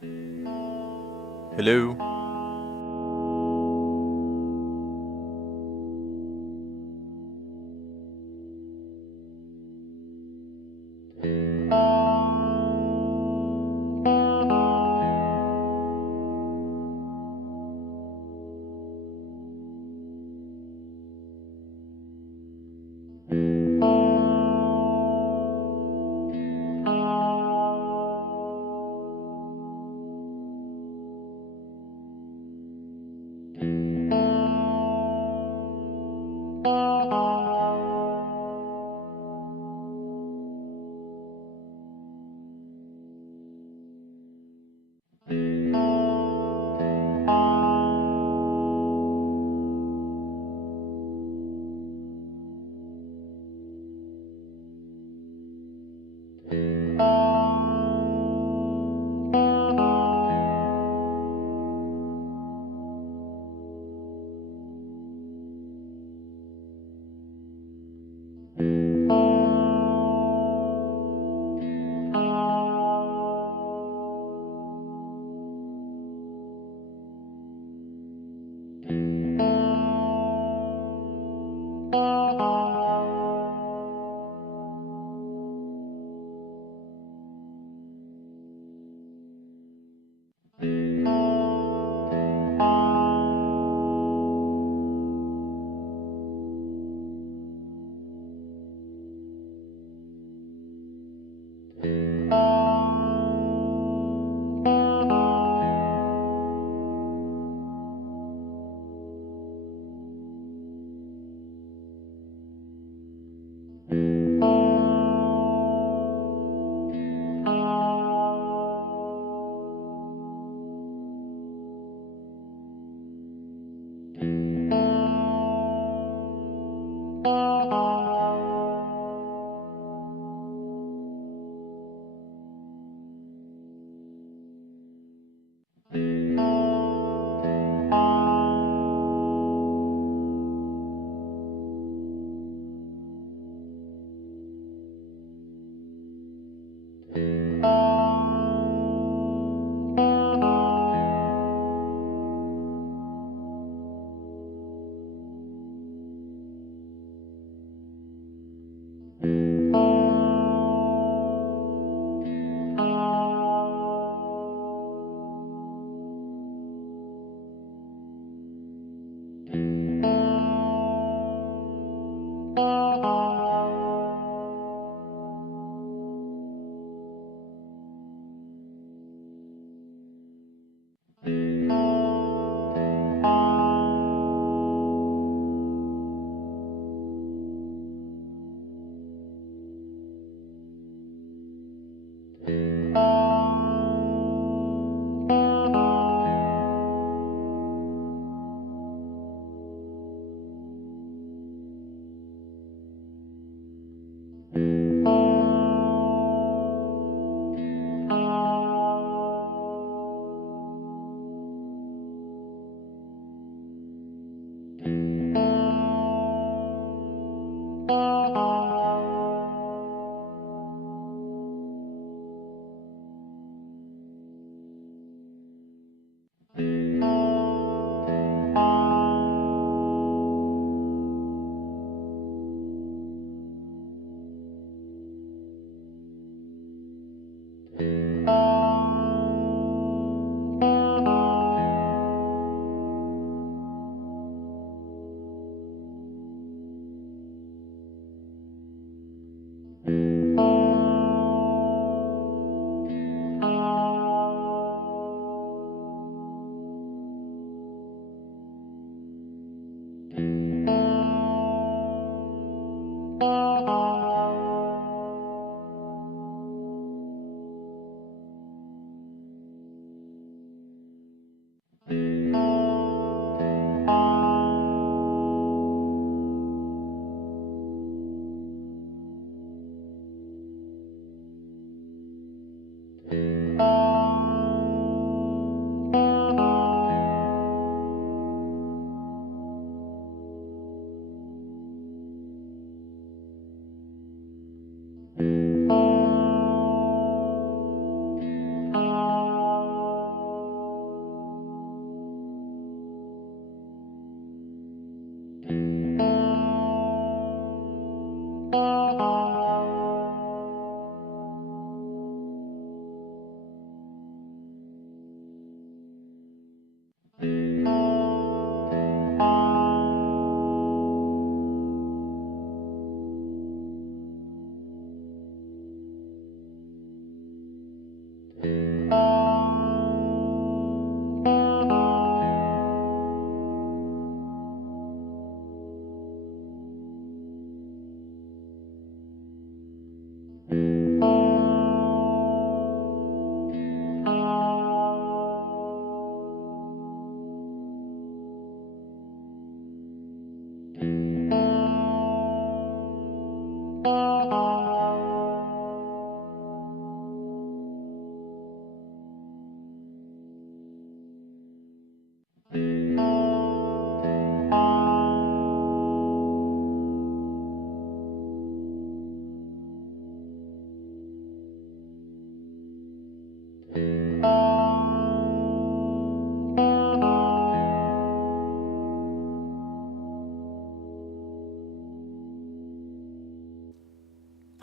Hello?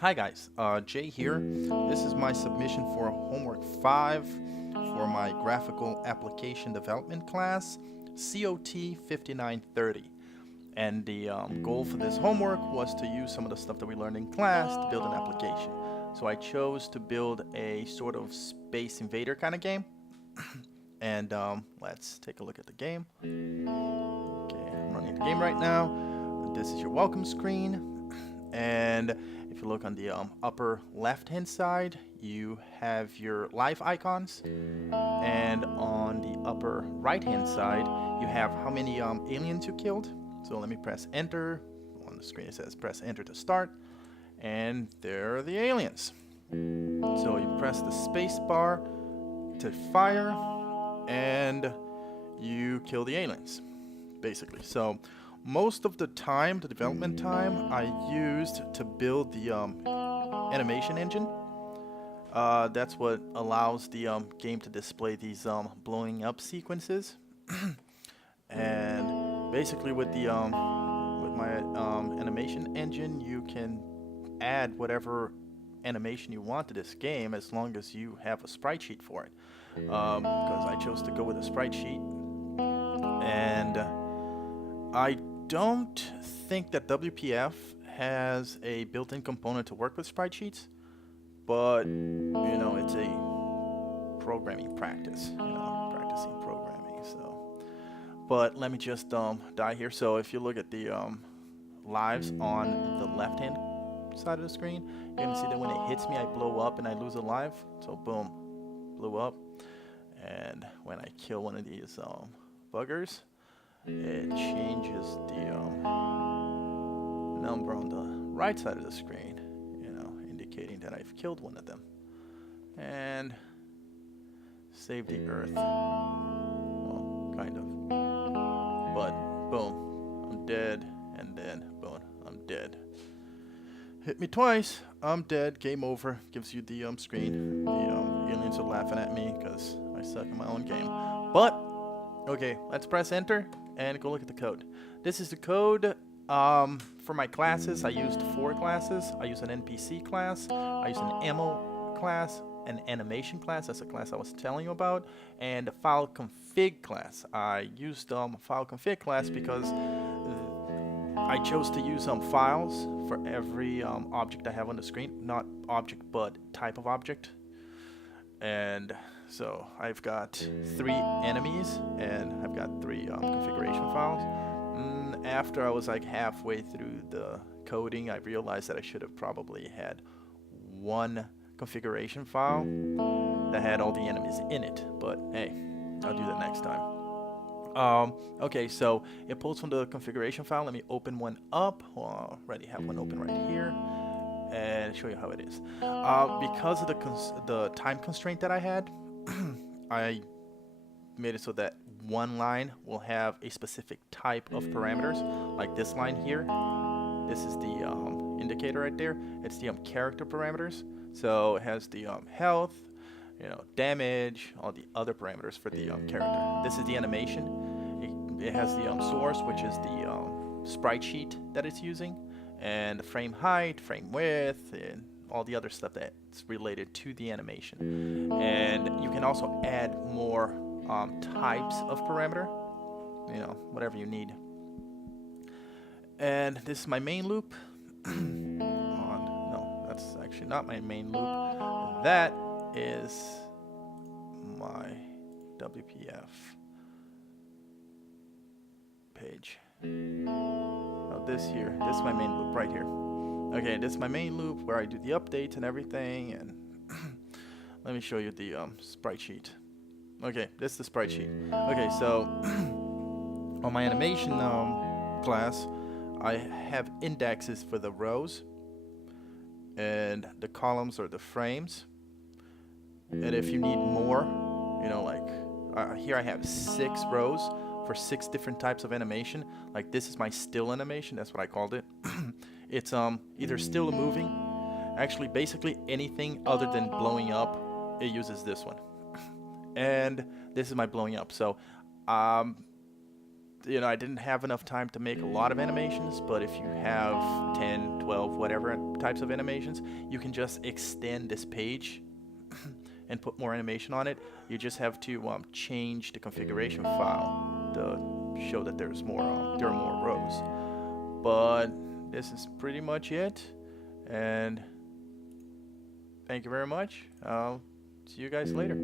Hi guys, Jay here. This is my submission for Homework 5 for my Graphical Application Development class, COT 5930. And the goal for this homework was to use some of the stuff that we learned in class to build an application. So I chose to build a sort of Space Invader kind of game. And let's take a look at the game. Okay, I'm running the game right now. This is your welcome screen. And if you look on the upper left hand side, you have your live icons, and on the upper right hand side you have how many aliens you killed. So let me press enter. On the screen it says press enter to start, and there are the aliens. So you press the space bar to fire and you kill the aliens basically. So most of the time, the development time, I used to build the animation engine. That's what allows the game to display these blowing up sequences. And basically, with the with my animation engine, you can add whatever animation you want to this game as long as you have a sprite sheet for it. Because I chose to go with a sprite sheet, and I don't think that WPF has a built-in component to work with sprite sheets, but you know, it's a programming practice, practicing programming. So, but let me just die here. So if you look at the lives on the left-hand side of the screen, you can see that when it hits me, I blow up and I lose a life. So boom, blew up. And when I kill one of these buggers, it changes the number on the right side of the screen, indicating that I've killed one of them. And save the Earth. Well, kind of. But boom, I'm dead, and then boom, I'm dead. Hit me twice, I'm dead, game over. Gives you the screen. The aliens are laughing at me because I suck in my own game. But okay, let's press enter and go look at the code. This is the code for my classes. I used 4 classes. I use an NPC class, I use an ammo class, an animation class, that's a class I was telling you about, and a file config class. I used file config class because I chose to use files for every object I have on the screen. Not object, but type of object. And so I've got 3 enemies, and I've got 3 configuration files. After I was like halfway through the coding, I realized that I should have probably had 1 configuration file that had all the enemies in it. But hey, I'll do that next time. Okay, so it pulls from the configuration file. Let me open one up. Well, I already have one open right here, and show you how it is. Because of the time constraint that I had, I made it so that one line will have a specific type of parameters, like this line here. This is the indicator right there. It's the character parameters. So it has the health, damage, all the other parameters for the character. This is the animation. It has the source, which is the sprite sheet that it's using, and the frame height, frame width, and all the other stuff that's related to the animation. And you can also add more types of parameter, whatever you need. And this is my main loop. No, that's actually not my main loop. That is my WPF page. Oh, this is my main loop right here. Okay, this is my main loop where I do the updates and everything, and let me show you the sprite sheet. Okay, this is the sprite sheet. Okay, so on my animation class, I have indexes for the rows, and the columns are the frames. And if you need more, here I have 6 rows for 6 different types of animation. Like this is my still animation, that's what I called it. It's either still or moving. Actually, basically anything other than blowing up, it uses this one. And this is my blowing up. So I didn't have enough time to make a lot of animations, but if you have 10, 12, whatever types of animations, you can just extend this page and put more animation on it. You just have to change the configuration file to show that there are more rows. But this is pretty much it, and thank you very much. I'll see you guys later.